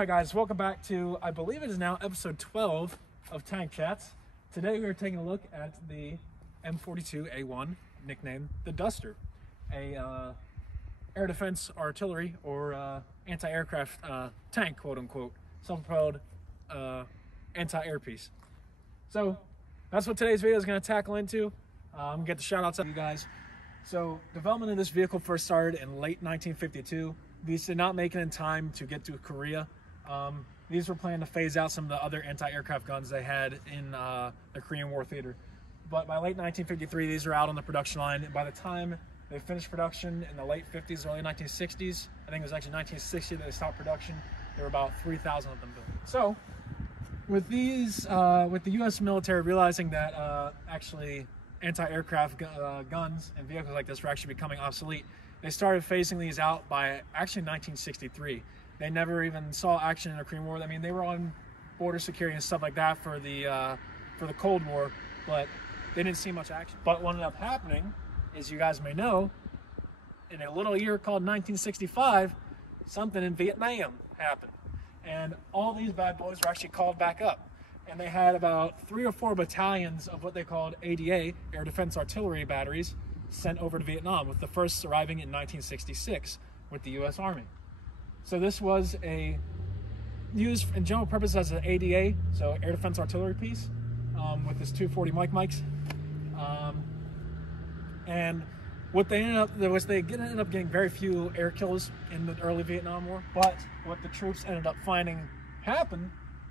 Alright guys, welcome back to, I believe it is now episode 12 of Tank Chats. Today we are taking a look at the M42A1, nicknamed the Duster, a air defense artillery or anti-aircraft tank, quote-unquote, self-propelled anti-air piece. So that's what today's video is going to tackle into. I'm going to get the shout outs out to you guys. So development of this vehicle first started in late 1952. These did not make it in time to get to Korea. These were planned to phase out some of the other anti-aircraft guns they had in the Korean War theater. But by late 1953, these were out on the production line. And by the time they finished production in the late 50s, early 1960s, I think it was actually 1960 that they stopped production, there were about 3,000 of them built. So with these, with the U.S. military realizing that actually anti-aircraft guns and vehicles like this were actually becoming obsolete, they started phasing these out by actually 1963. They never even saw action in the Korean War. I mean, they were on border security and stuff like that for the Cold War, but they didn't see much action. But what ended up happening, as you guys may know, in a little year called 1965, something in Vietnam happened. And all these bad boys were actually called back up. And they had about 3 or 4 battalions of what they called ADA, Air Defense Artillery Batteries, sent over to Vietnam, with the first arriving in 1966 with the U.S. Army. So this was used in general purpose as an ADA, so Air Defense Artillery piece, with this 240 mics. And what they ended up, ended up getting very few air kills in the early Vietnam War. But what the troops ended up finding happened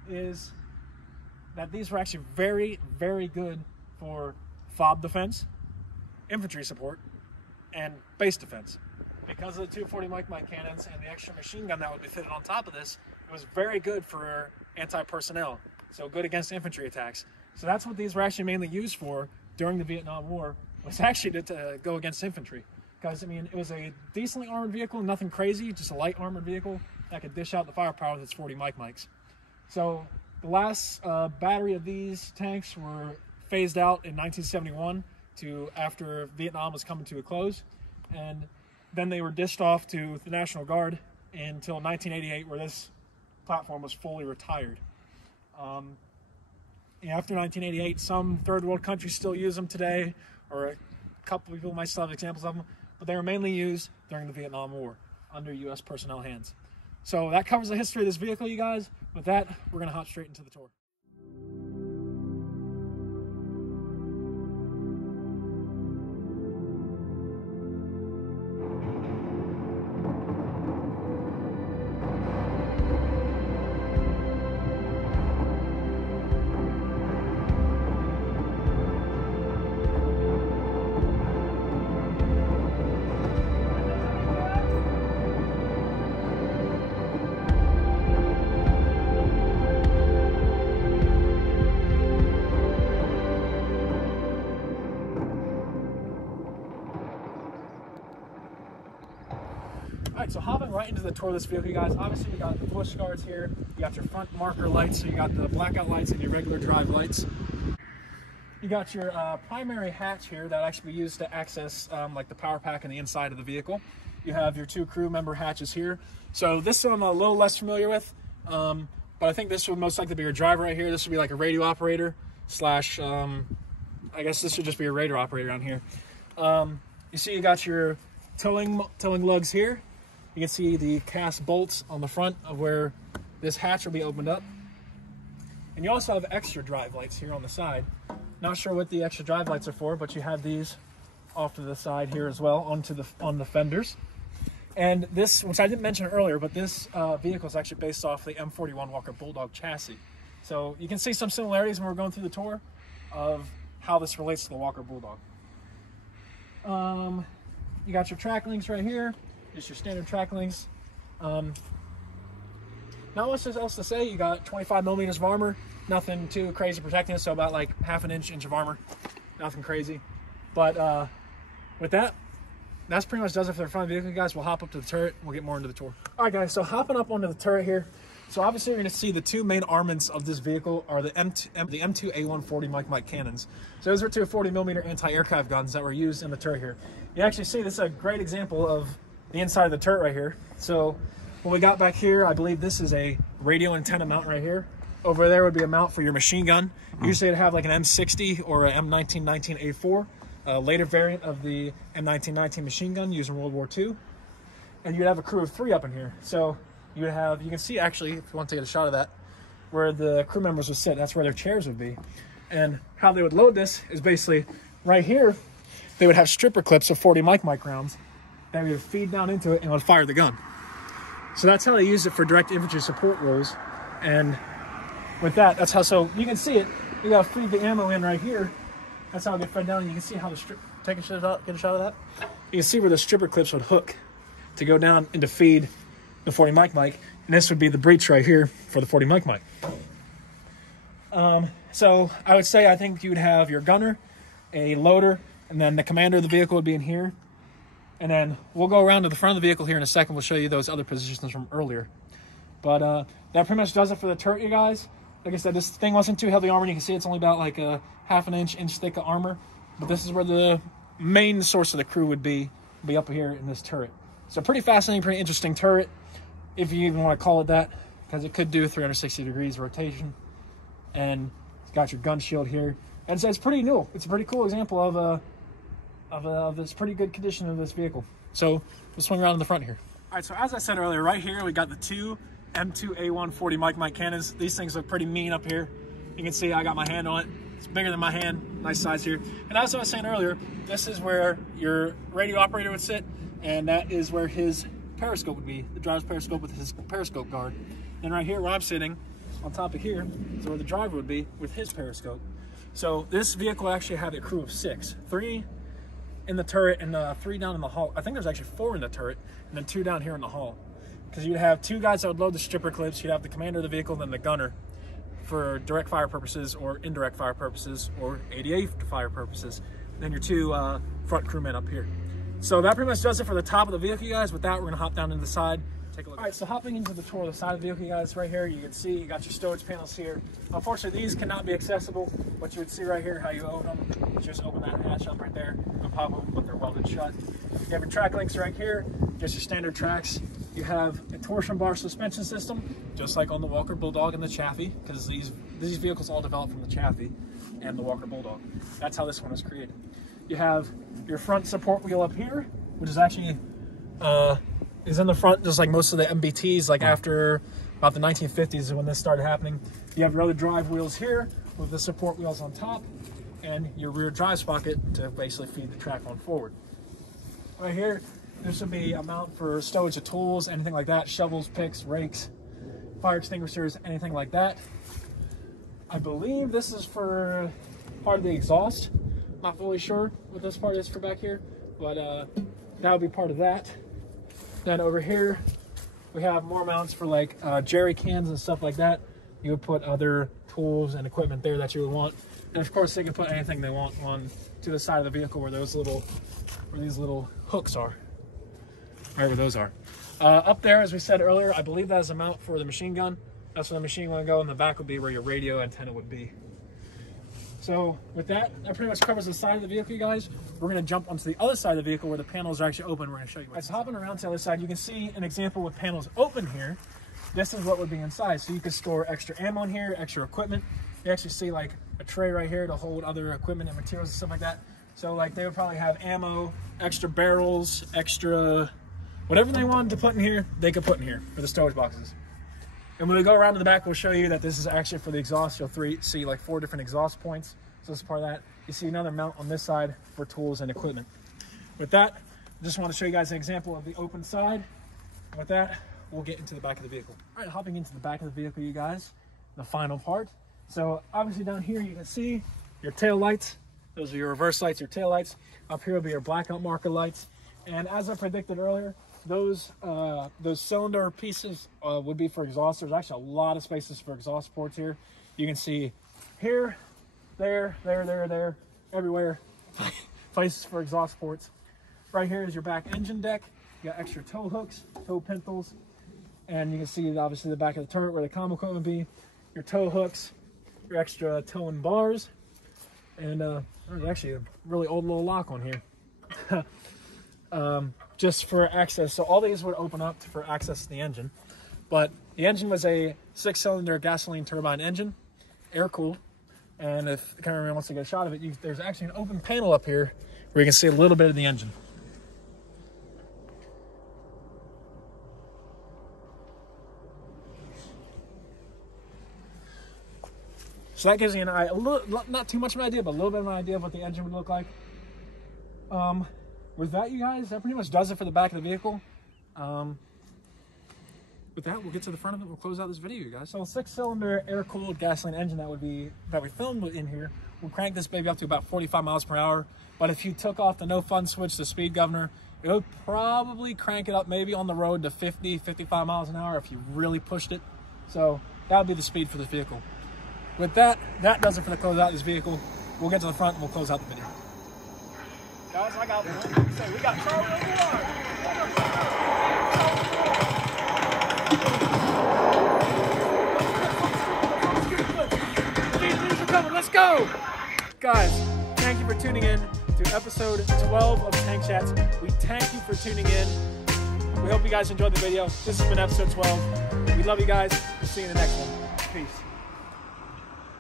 is that these were actually very, very good for FOB defense, infantry support, and base defense. Because of the 240 mic cannons and the extra machine gun that would be fitted on top of this, it was very good for anti-personnel, so good against infantry attacks. So that's what these were actually mainly used for during the Vietnam War, was actually to go against infantry. Because, I mean, it was a decently armored vehicle, nothing crazy, just a light armored vehicle that could dish out the firepower with its 40 mics. So the last battery of these tanks were phased out in 1971 after Vietnam was coming to a close. And then they were dished off to the National Guard until 1988, where this platform was fully retired. After 1988, some third world countries still use them today, or a couple people might still have examples of them, but they were mainly used during the Vietnam War under U.S. personnel hands. So that covers the history of this vehicle, you guys. With that, we're going to hop straight into the tour. Alright, so hopping right into the tour of this vehicle, you guys. Obviously, you got the bush guards here. You got your front marker lights, so you got the blackout lights and your regular drive lights. You got your primary hatch here that actually be used to access like the power pack and the inside of the vehicle. You have your 2 crew member hatches here. So this one I'm a little less familiar with, but I think this would most likely be your driver right here. This would be like a radio operator slash, I guess this would just be a radar operator down here. You see you got your towing lugs here. You can see the cast bolts on the front of where this hatch will be opened up. And you also have extra drive lights here on the side. Not sure what the extra drive lights are for, but you have these off to the side here as well on the fenders. And this, which I didn't mention earlier, but this vehicle is actually based off the M41 Walker Bulldog chassis. So you can see some similarities when we're going through the tour of how this relates to the Walker Bulldog. You got your track links right here. Just your standard track links. Not much else to say. You got 25 millimeters of armor. Nothing too crazy protecting it, so about like half an inch of armor. Nothing crazy. But with that, that's pretty much does it for the front vehicle, guys. We'll hop up to the turret. We'll get more into the tour. All right, guys. So hopping up onto the turret here. So obviously, you're going to see the 2 main armaments of this vehicle are the M42A1 40 mic cannons. So those are 2 40 millimeter anti-aircraft guns that were used in the turret here. You actually see this is a great example of the inside of the turret right here. So what we got back here, I believe this is a radio antenna mount right here. Over there would be a mount for your machine gun. Usually it'd have like an M60 or an M1919A4, a later variant of the M1919 machine gun used in World War II. And you'd have a crew of 3 up in here. So you would have, you can see actually, if you want to get a shot of that, where the crew members would sit. That's where their chairs would be. And how they would load this is basically right here, they would have stripper clips of 40 mic rounds that would feed down into it and would fire the gun. So that's how they use it for direct infantry support roles. And with that, that's how, so you can see it. You gotta feed the ammo in right here. That's how it gets fed down. And you can see how the take a shot out, get a shot of that. You can see where the stripper clips would hook to go down and to feed the 40 mic. And this would be the breech right here for the 40 mic. So I would say, I think you would have your gunner, a loader, and then the commander of the vehicle would be in here. And then we'll go around to the front of the vehicle here in a second. We'll show you those other positions from earlier. But that pretty much does it for the turret, you guys. Like I said, this thing wasn't too heavy armor. You can see it's only about like a half an inch thick of armor. But this is where the main source of the crew would be up here in this turret. So pretty fascinating, pretty interesting turret, if you even want to call it that, because it could do 360 degrees rotation. And it's got your gun shield here. And it's pretty new. It's a pretty cool example of this pretty good condition of this vehicle. So we'll swing around in the front here. All right, so as I said earlier, right here we got the 2 M42A1 40 mic cannons. These things look pretty mean up here. You can see I got my hand on it. It's bigger than my hand, nice size here. And as I was saying earlier, this is where your radio operator would sit, and that is where his periscope would be, the driver's periscope with his periscope guard. And right here where I'm sitting, on top of here, is where the driver would be with his periscope. So this vehicle actually had a crew of 6, 3 in the turret and 3 down in the hall. I think there's actually 4 in the turret and then 2 down here in the hall. Because you'd have 2 guys that would load the stripper clips. You'd have the commander of the vehicle, then the gunner for direct fire purposes or indirect fire purposes or ADA fire purposes. And then your 2 front crewmen up here. So that pretty much does it for the top of the vehicle, you guys. With that, we're gonna hop down to the side, take a look. All right, so hopping into the tour of the side of the vehicle, you guys, right here, you can see you got your stowage panels here. Unfortunately, these cannot be accessible, but you would see right here how you open them. You just open that hatch up right there and pop them, but they're welded shut. You have your track links right here, just your standard tracks. You have a torsion bar suspension system, just like on the Walker Bulldog and the Chaffee, because these vehicles all developed from the Chaffee and the Walker Bulldog. That's how this one was created. You have your front support wheel up here, which is actually is in the front, just like most of the MBTs, like after about the 1950s is when this started happening. You have your other drive wheels here with the support wheels on top, and your rear drive sprocket to basically feed the track on forward. Right here, this would be a mount for stowage of tools, anything like that, shovels, picks, rakes, fire extinguishers, anything like that. I believe this is for part of the exhaust. Not fully sure what this part is for back here, but that would be part of that. Then over here, we have more mounts for like jerry cans and stuff like that. You would put other tools and equipment there that you would want. And of course, they can put anything they want on to the side of the vehicle where these little hooks are. Right where those are. Up there, as we said earlier, I believe that is a mount for the machine gun. That's where the machine gun would go, and the back would be where your radio antenna would be. So with that pretty much covers the side of the vehicle, you guys. We're going to jump onto the other side of the vehicle where the panels are actually open. We're going to show you. As hopping around to the other side, you can see an example with panels open here. This is what would be inside. So you could store extra ammo in here, extra equipment. You actually see like a tray right here to hold other equipment and materials and stuff like that. So like they would probably have ammo, extra barrels, extra whatever they wanted to put in here, they could put in here for the storage boxes. And when we go around to the back, we'll show you that this is actually for the exhaust. You'll see like 4 different exhaust points. So this is part of that. You see another mount on this side for tools and equipment. With that, I just want to show you guys an example of the open side. With that, we'll get into the back of the vehicle. All right, hopping into the back of the vehicle, you guys, the final part. So obviously down here, you can see your tail lights. Those are your reverse lights, your tail lights. Up here will be your blackout marker lights. And as I predicted earlier, those cylinder pieces would be for exhaust. There's actually a lot of spaces for exhaust ports here. You can see here, there, everywhere, places for exhaust ports. Right here is your back engine deck. You got extra tow hooks, tow pintles, and you can see obviously the back of the turret where the comm equipment would be, your tow hooks, your extra towing bars, and there's actually a really old little lock on here. Just for access. So all these would open up for access to the engine, but The engine was a 6-cylinder gasoline turbine engine, air-cooled. And if the cameraman wants to get a shot of it, there's actually an open panel up here where you can see a little bit of the engine. So that gives you not too much of an idea, but a little bit of an idea of what the engine would look like. With that, you guys, that pretty much does it for the back of the vehicle. With that, we'll get to the front of it. We'll close out this video, you guys. So a 6-cylinder air-cooled gasoline engine that we filmed in here will crank this baby up to about 45 miles per hour. But if you took off the no fun switch, the speed governor, it would probably crank it up maybe on the road to 50, 55 miles an hour if you really pushed it. So that would be the speed for this vehicle. With that, that does it for the close out of this vehicle. We'll get to the front and we'll close out the video. Guys, I got one. So we got Charlie on the line. Let's go! Guys, thank you for tuning in to episode 12 of Tank Chats. We thank you for tuning in. We hope you guys enjoyed the video. This has been episode 12. We love you guys. We'll see you in the next one. Peace.